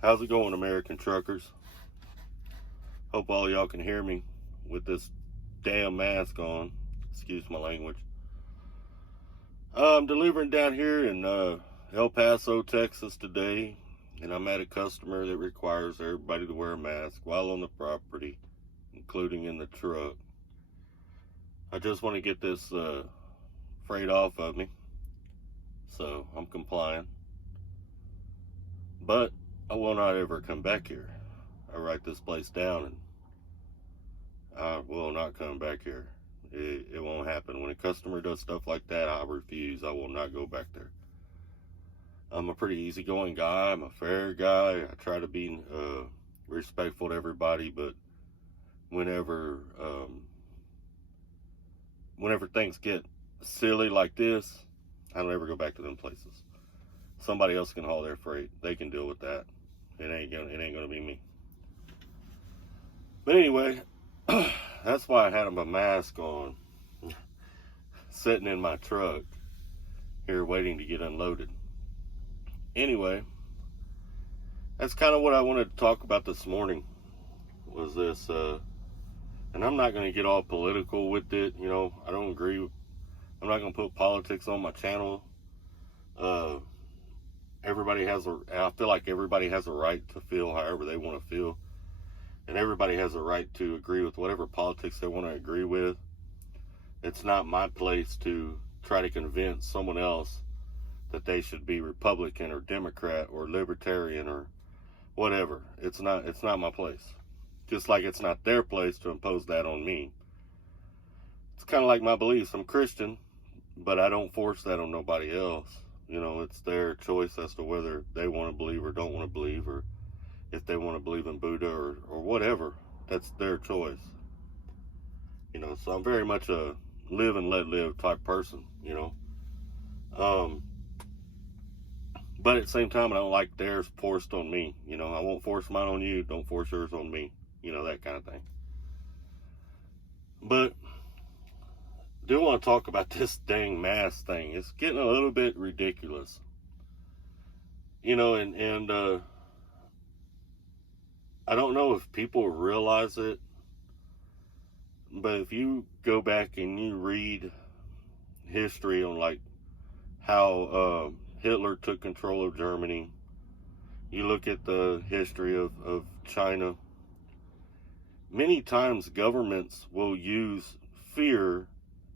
How's it going, American truckers? Hope all y'all can hear me with this damn mask on. Excuse my language. I'm delivering down here in El Paso, Texas today, and I'm at a customer that requires everybody to wear a mask while on the property, including in the truck. I just want to get this freight off of me, so I'm complying. But I will not ever come back here. I write this place down and I will not come back here. It won't happen. When a customer does stuff like that, I refuse. I will not go back there. I'm a pretty easygoing guy. I'm a fair guy. I try to be respectful to everybody, but whenever things get silly like this, I don't ever go back to them places. Somebody else can haul their freight. They can deal with that. It ain't gonna be me. But anyway, that's why I had my mask on, sitting in my truck here waiting to get unloaded. Anyway, that's kind of what I wanted to talk about this morning, was this, and I'm not going to get all political with it. You know, I don't agree. I'm not going to put politics on my channel. I feel like everybody has a right to feel however they want to feel. And everybody has a right to agree with whatever politics they want to agree with. It's not my place to try to convince someone else that they should be Republican or Democrat or Libertarian or whatever. It's not my place. Just like it's not their place to impose that on me. It's kind of like my beliefs. I'm Christian, but I don't force that on nobody else. You know, it's their choice as to whether they want to believe or don't want to believe, or if they want to believe in Buddha or whatever. That's their choice. You know, so I'm very much a live and let live type person, you know. But at the same time, I don't like theirs forced on me. You know, I won't force mine on you. Don't force yours on me. You know, that kind of thing. But I do want to talk about this dang mask thing. It's getting a little bit ridiculous. You know, and I don't know if people realize it, but if you go back and you read history on like how Hitler took control of Germany, you look at the history of China, many times governments will use fear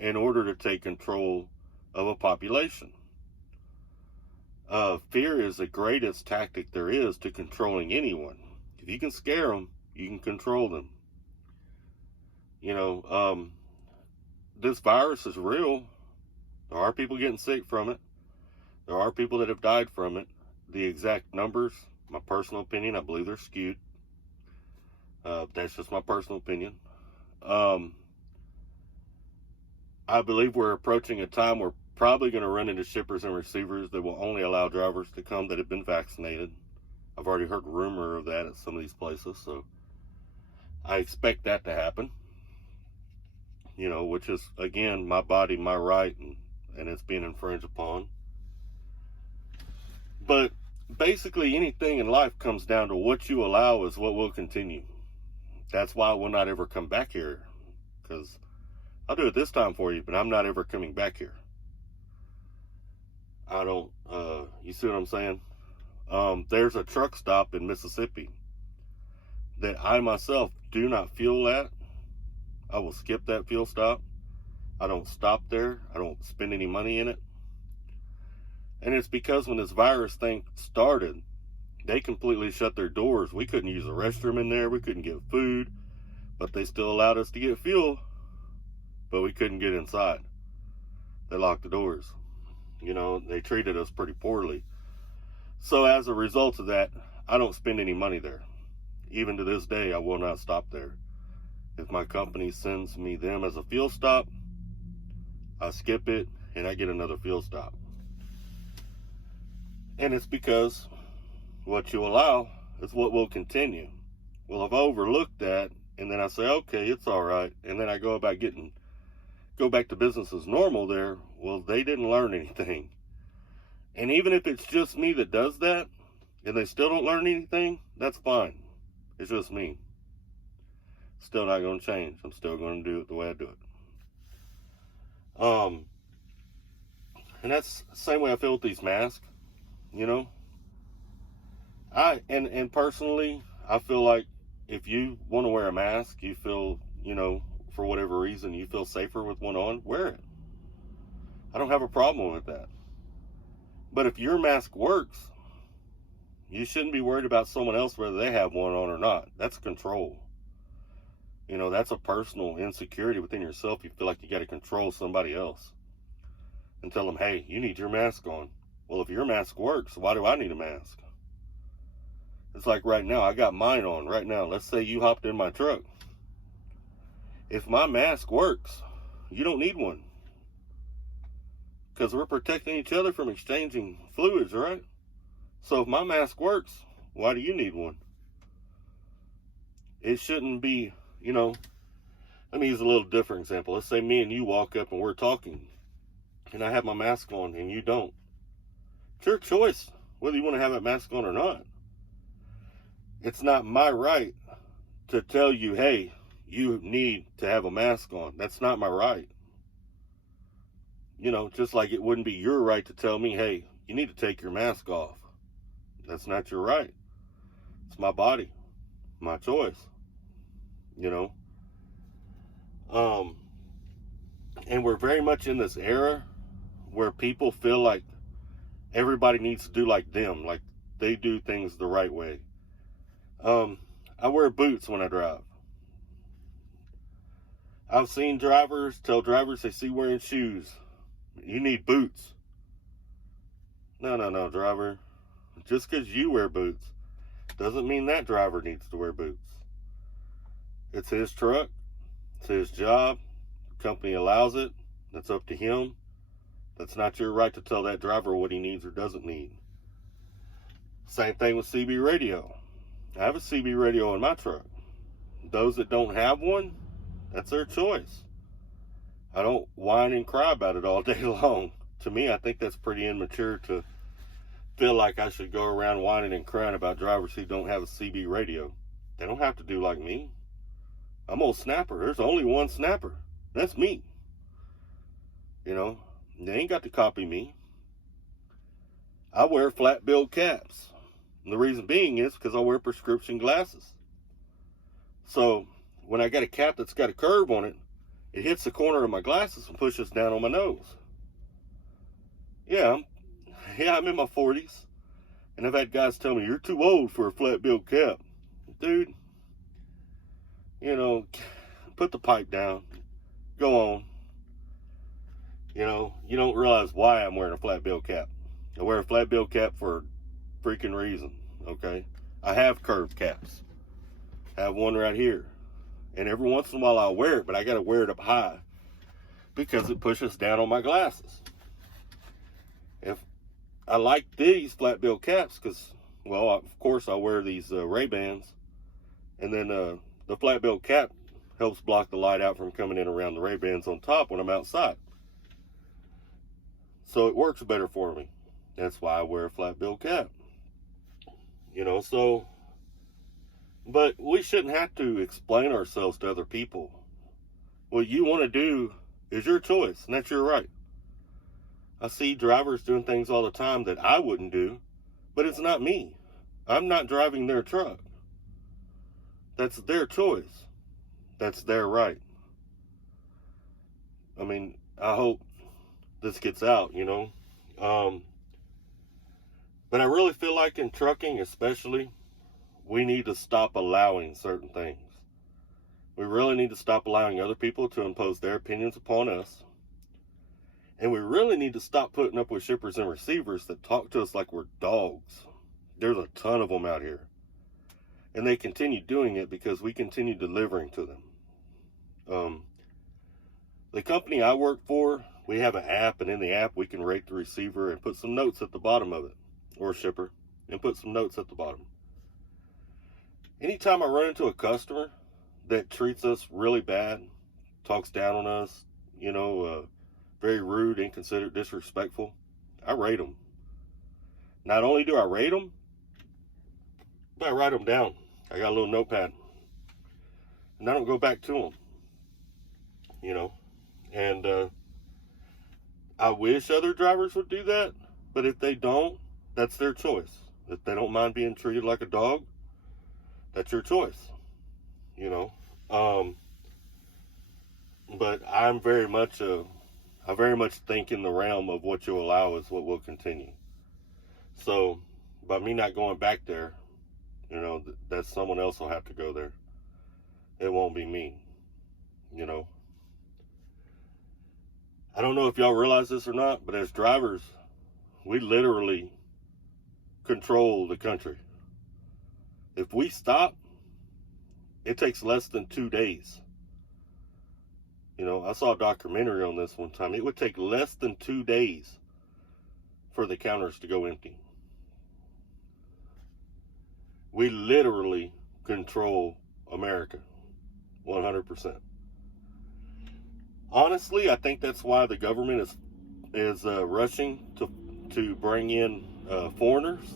in order to take control of a population. Fear is the greatest tactic there is to controlling anyone. If you can scare them, you can control them. You know, this virus is real. There are people getting sick from it. There are people that have died from it. The exact numbers, my personal opinion, I believe they're skewed. That's just my personal opinion. I believe we're approaching a time where probably going to run into shippers and receivers that will only allow drivers to come that have been vaccinated. I've already heard rumor of that at some of these places, so I expect that to happen. You know, which is, again, my body, my right, and it's being infringed upon. But basically anything in life comes down to what you allow is what will continue. That's why I will not ever come back here, because I'll do it this time for you, but I'm not ever coming back here. I don't, you see what I'm saying? There's a truck stop in Mississippi that I myself do not fuel at. I will skip that fuel stop. I don't stop there. I don't spend any money in it. And it's because when this virus thing started, they completely shut their doors. We couldn't use a restroom in there. We couldn't get food, but they still allowed us to get fuel, but we couldn't get inside. They locked the doors. You know, they treated us pretty poorly. So as a result of that, I don't spend any money there. Even to this day, I will not stop there. If my company sends me them as a fuel stop, I skip it and I get another fuel stop. And it's because what you allow is what will continue. Well, if I overlook that and then I say, okay, it's all right, and then I go back to business as normal there, well, they didn't learn anything. And even if it's just me that does that, and they still don't learn anything, that's fine. It's just me. Still not going to change. I'm still going to do it the way I do it. And that's the same way I feel with these masks, you know. And personally, I feel like if you want to wear a mask, you feel, for whatever reason, you feel safer with one on, wear it. I don't have a problem with that. But if your mask works, you shouldn't be worried about someone else whether they have one on or not. That's control. That's a personal insecurity within yourself. You feel like you got to control somebody else and tell them, hey, you need your mask on. Well, if your mask works, why do I need a mask? It's like right now, I got mine on right now. Let's say you hopped in my truck. If my mask works, you don't need one. Because we're protecting each other from exchanging fluids, right? So if my mask works, why do you need one? It shouldn't be, let me use a little different example. Let's say me and you walk up and we're talking, and I have my mask on and you don't. It's your choice whether you want to have that mask on or not. It's not my right to tell you, hey, you need to have a mask on. That's not my right. Just like it wouldn't be your right to tell me, hey, you need to take your mask off. That's not your right. It's my body, my choice, and we're very much in this era where people feel like everybody needs to do like them, like they do things the right way. I wear boots when I drive. I've seen drivers tell drivers they see wearing shoes, you need boots. No, driver. Just because you wear boots doesn't mean that driver needs to wear boots. It's his truck. It's his job. The company allows it. That's up to him. That's not your right to tell that driver what he needs or doesn't need. Same thing with CB radio. I have a CB radio in my truck. Those that don't have one, that's their choice. I don't whine and cry about it all day long. To me, I think that's pretty immature to feel like I should go around whining and crying about drivers who don't have a CB radio. They don't have to do like me. I'm old snapper. There's only one snapper. That's me. They ain't got to copy me. I wear flat bill caps. And the reason being is because I wear prescription glasses. So when I got a cap that's got a curve on it, it hits the corner of my glasses and pushes down on my nose. Yeah, I'm in my 40s. And I've had guys tell me, you're too old for a flat bill cap. Dude, put the pipe down. Go on. You don't realize why I'm wearing a flat bill cap. I wear a flat bill cap for a freaking reason, okay? I have curved caps. I have one right here. And every once in a while I'll wear it, but I got to wear it up high because it pushes down on my glasses. If I like these flat bill caps because, well, of course I wear these Ray-Bans. And then the flat bill cap helps block the light out from coming in around the Ray-Bans on top when I'm outside. So it works better for me. That's why I wear a flat bill cap. But we shouldn't have to explain ourselves to other people. What you want to do is your choice, and that's your right. I see drivers doing things all the time that I wouldn't do, but it's not me. I'm not driving their truck. That's their choice. That's their right. I mean, I hope this gets out, But I really feel like in trucking especially, we need to stop allowing certain things. We really need to stop allowing other people to impose their opinions upon us. And we really need to stop putting up with shippers and receivers that talk to us like we're dogs. There's a ton of them out here. And they continue doing it because we continue delivering to them. The company I work for, we have an app, and in the app we can rate the receiver and put some notes at the bottom of it, or shipper, and put some notes at the bottom. Anytime I run into a customer that treats us really bad, talks down on us, very rude, inconsiderate, disrespectful, I rate them. Not only do I rate them, But I write them down. I got a little notepad. And I don't go back to them, you know. And I wish other drivers would do that. But if they don't, that's their choice. If they don't mind being treated like a dog, that's your choice, you know. But I very much think in the realm of what you allow is what will continue. So by me not going back there, you know, that someone else will have to go there. It won't be me, you know. I don't know if y'all realize this or not, but as drivers, we literally control the country. If we stop, it takes less than 2 days. You know, I saw a documentary on this one time. It would take less than 2 days for the counters to go empty. We literally control America 100%. Honestly, I think that's why the government is rushing to bring in foreigners,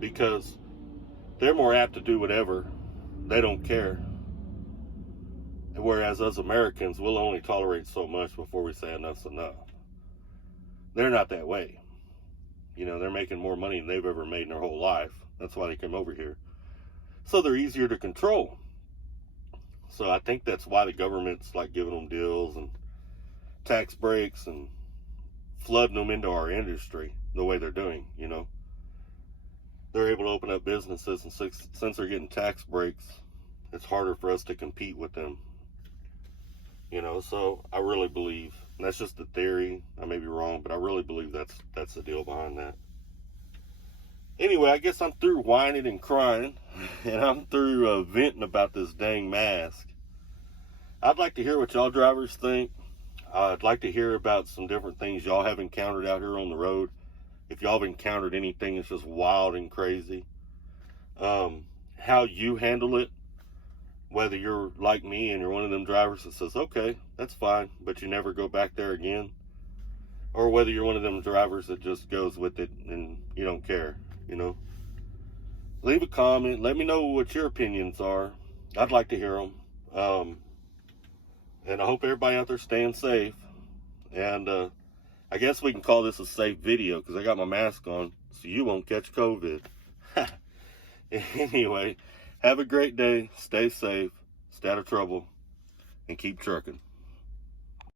because they're more apt to do whatever. They don't care. Whereas us Americans, we'll only tolerate so much before we say enough's enough. They're not that way. You know, they're making more money than they've ever made in their whole life. That's why they come over here. So they're easier to control. So I think that's why the government's like giving them deals and tax breaks and flooding them into our industry the way they're doing, you know. They're able to open up businesses, and since they're getting tax breaks, it's harder for us to compete with them. You know, so I really believe, and that's just a theory, I may be wrong, but I really believe that's the deal behind that. Anyway, I guess I'm through whining and crying, and I'm through venting about this dang mask. I'd like to hear what y'all drivers think. I'd like to hear about some different things y'all have encountered out here on the road. If y'all have encountered anything that's just wild and crazy. How you handle it. Whether you're like me and you're one of them drivers that says, okay, that's fine, but you never go back there again. Or whether you're one of them drivers that just goes with it and you don't care, you know. Leave a comment. Let me know what your opinions are. I'd like to hear them. And I hope everybody out there staying safe. And I guess we can call this a safe video because I got my mask on so you won't catch COVID. Anyway, have a great day. Stay safe. Stay out of trouble. And keep trucking.